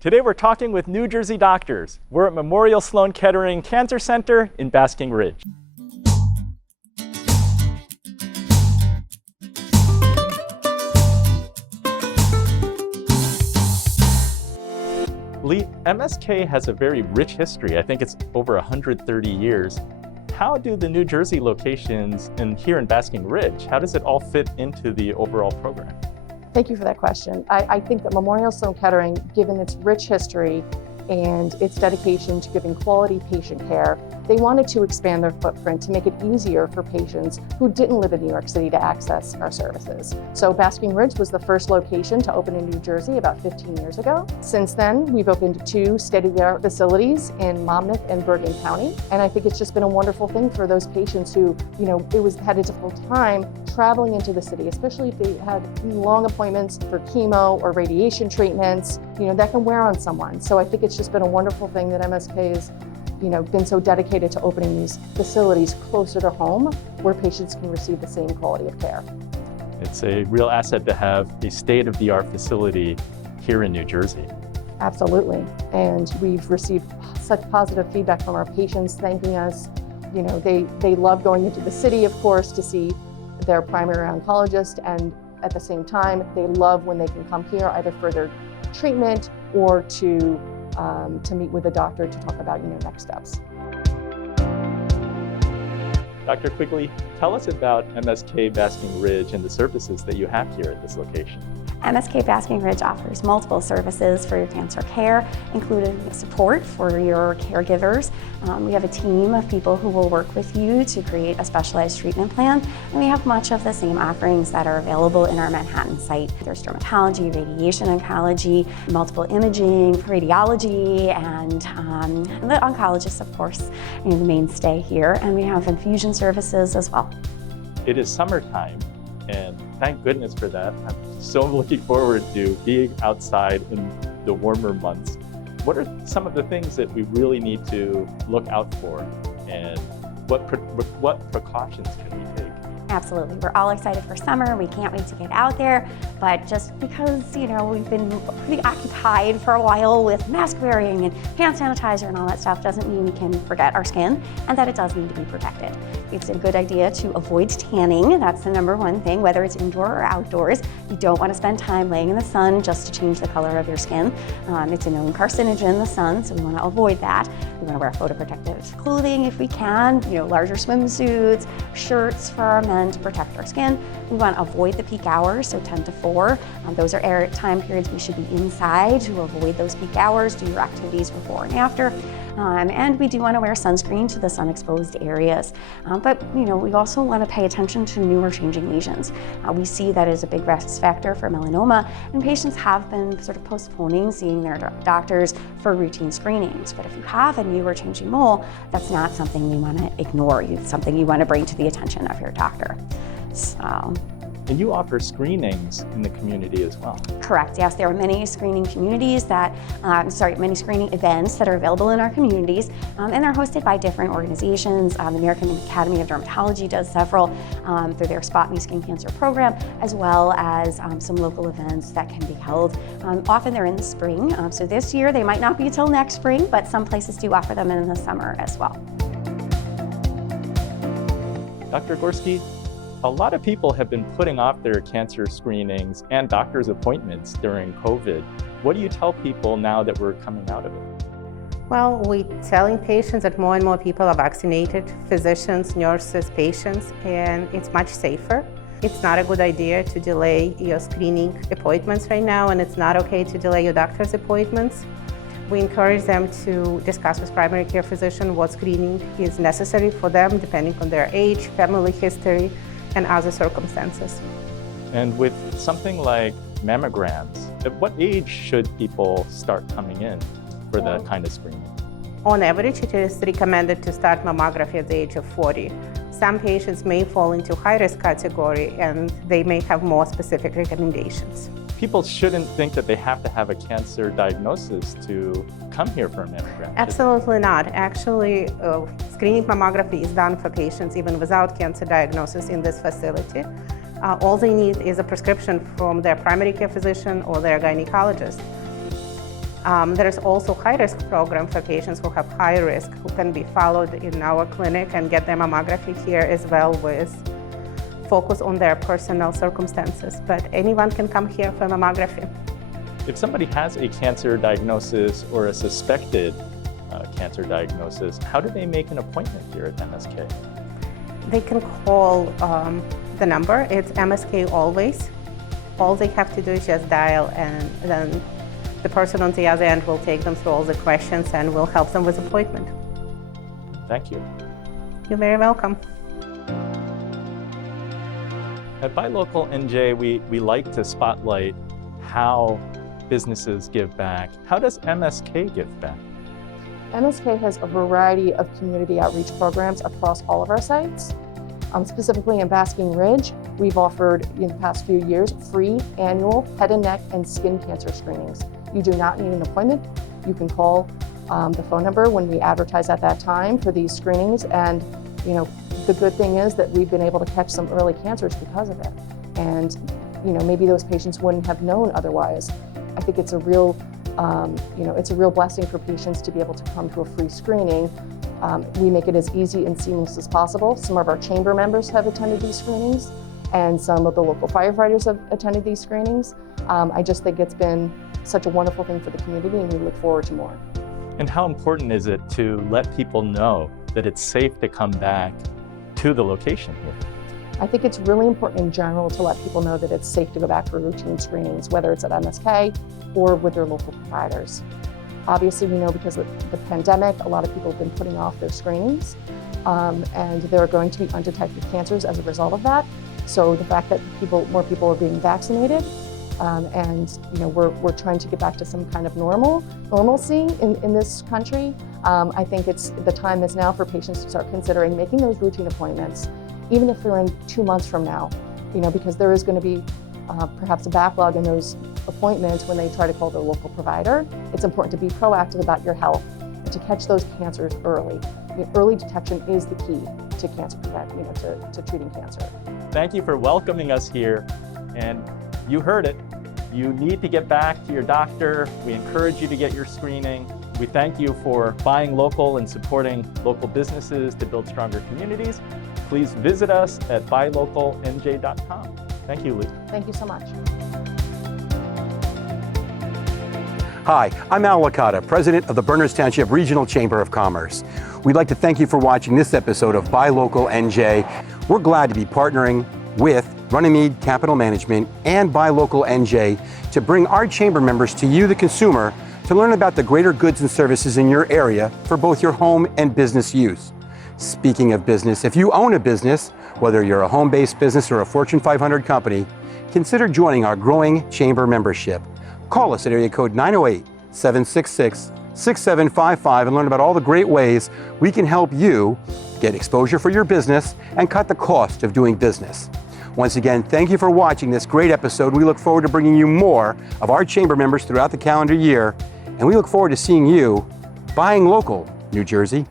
Today we're talking with New Jersey doctors. We're at Memorial Sloan Kettering Cancer Center in Basking Ridge. Lee, MSK has a very rich history. I think it's over 130 years. How do the New Jersey locations here in Basking Ridge, how does it all fit into the overall program? Thank you for that question. I think that Memorial Sloan Kettering, given its rich history and its dedication to giving quality patient care, they wanted to expand their footprint to make it easier for patients who didn't live in New York City to access our services. So Basking Ridge was the first location to open in New Jersey about 15 years ago. Since then, we've opened 2 state-of-the-art facilities in Monmouth and Bergen County. And I think it's just been a wonderful thing for those patients who, had a difficult time traveling into the city, especially if they had long appointments for chemo or radiation treatments, that can wear on someone. So I think it's just been a wonderful thing that MSK has been so dedicated to opening these facilities closer to home where patients can receive the same quality of care. It's a real asset to have a state-of-the-art facility here in New Jersey. Absolutely. And we've received such positive feedback from our patients thanking us. They love going into the city, of course, to see their primary oncologist, and at the same time, they love when they can come here either for their treatment or to meet with a doctor to talk about next steps. Dr. Quigley, tell us about MSK Basking Ridge and the services that you have here at this location. MSK Basking Ridge offers multiple services for your cancer care, including support for your caregivers. We have a team of people who will work with you to create a specialized treatment plan, and we have much of the same offerings that are available in our Manhattan site. There's dermatology, radiation oncology, multiple imaging, radiology, and the oncologists, of course, the mainstay here, and we have infusion services as well. It is summertime, and thank goodness for that. I'm so looking forward to being outside in the warmer months. What are some of the things that we really need to look out for, and what precautions can we take? Absolutely. We're all excited for summer. We can't wait to get out there. But just because, we've been pretty occupied for a while with mask wearing and hand sanitizer and all that stuff doesn't mean we can forget our skin and that it does need to be protected. It's a good idea to avoid tanning. That's the #1 thing, whether it's indoor or outdoors. You don't want to spend time laying in the sun just to change the color of your skin. It's a known carcinogen, the sun, so we want to avoid that. We want to wear photoprotective clothing if we can, larger swimsuits, shirts for our men to protect our skin. We want to avoid the peak hours, so 10 to 4. Those are time periods we should be inside to avoid those peak hours, do your activities before and after. And we do want to wear sunscreen to the sun-exposed areas. But we also want to pay attention to new or changing lesions. We see that as a big risk factor for melanoma, and patients have been sort of postponing seeing their doctors for routine screenings. But if you have a new or changing mole, that's not something you want to ignore. It's something you want to bring to the attention of your doctor. And you offer screenings in the community as well. Correct, yes. There are many screening communities many screening events that are available in our communities, and they're hosted by different organizations. The American Academy of Dermatology does several through their Spot Me Skin Cancer program, as well as some local events that can be held. Often they're in the spring, so this year they might not be till next spring, but some places do offer them in the summer as well. Dr. Gorski, a lot of people have been putting off their cancer screenings and doctor's appointments during COVID. What do you tell people now that we're coming out of it? Well, we're telling patients that more and more people are vaccinated, physicians, nurses, patients, and it's much safer. It's not a good idea to delay your screening appointments right now, and it's not okay to delay your doctor's appointments. We encourage them to discuss with primary care physician what screening is necessary for them, depending on their age, family history, and other circumstances. And with something like mammograms, at what age should people start coming in for that kind of screening? On average, it is recommended to start mammography at the age of 40. Some patients may fall into high-risk category, and they may have more specific recommendations. People shouldn't think that they have to have a cancer diagnosis to come here for a mammogram. Absolutely not. Actually, screening mammography is done for patients even without cancer diagnosis in this facility. All they need is a prescription from their primary care physician or their gynecologist. There is also high-risk program for patients who have high risk, who can be followed in our clinic and get their mammography here as well, with focus on their personal circumstances. But anyone can come here for mammography. If somebody has a cancer diagnosis or a suspected cancer diagnosis, how do they make an appointment here at MSK? They can call the number. It's MSK Always. All they have to do is just dial, and then the person on the other end will take them through all the questions and will help them with appointment. Thank you. You're very welcome. At Buy Local NJ, we like to spotlight how businesses give back. How does MSK give back? MSK has a variety of community outreach programs across all of our sites. Specifically in Basking Ridge, we've offered in the past few years free annual head and neck and skin cancer screenings. You do not need an appointment. You can call the phone number when we advertise at that time for these screenings, and the good thing is that we've been able to catch some early cancers because of it. And maybe those patients wouldn't have known otherwise. I think it's a real it's a real blessing for patients to be able to come to a free screening. We make it as easy and seamless as possible. Some of our chamber members have attended these screenings, and some of the local firefighters have attended these screenings. I just think it's been such a wonderful thing for the community, and we look forward to more. And how important is it to let people know that it's safe to come back to the location here? I think it's really important in general to let people know that it's safe to go back for routine screenings, whether it's at MSK or with their local providers. Obviously, we know because of the pandemic, a lot of people have been putting off their screenings, and there are going to be undetected cancers as a result of that. So the fact that more people are being vaccinated, and we're trying to get back to some kind of normalcy in this country. I think the time is now for patients to start considering making those routine appointments, even if they're in 2 months from now, because there is going to be perhaps a backlog in those appointments when they try to call their local provider. It's important to be proactive about your health and to catch those cancers early. Early detection is the key to cancer to treating cancer. Thank you for welcoming us here. And you heard it. You need to get back to your doctor. We encourage you to get your screening. We thank you for buying local and supporting local businesses to build stronger communities. Please visit us at buylocalnj.com. Thank you, Lee. Thank you so much. Hi, I'm Al Licata, President of the Berners Township Regional Chamber of Commerce. We'd like to thank you for watching this episode of Buy Local NJ. We're glad to be partnering with Runnymede Capital Management and Buy Local NJ to bring our chamber members to you, the consumer, to learn about the greater goods and services in your area for both your home and business use. Speaking of business, if you own a business, whether you're a home-based business or a Fortune 500 company, consider joining our growing chamber membership. Call us at area code 908-766-6755 and learn about all the great ways we can help you get exposure for your business and cut the cost of doing business. Once again, thank you for watching this great episode. We look forward to bringing you more of our chamber members throughout the calendar year, and we look forward to seeing you buying local, New Jersey.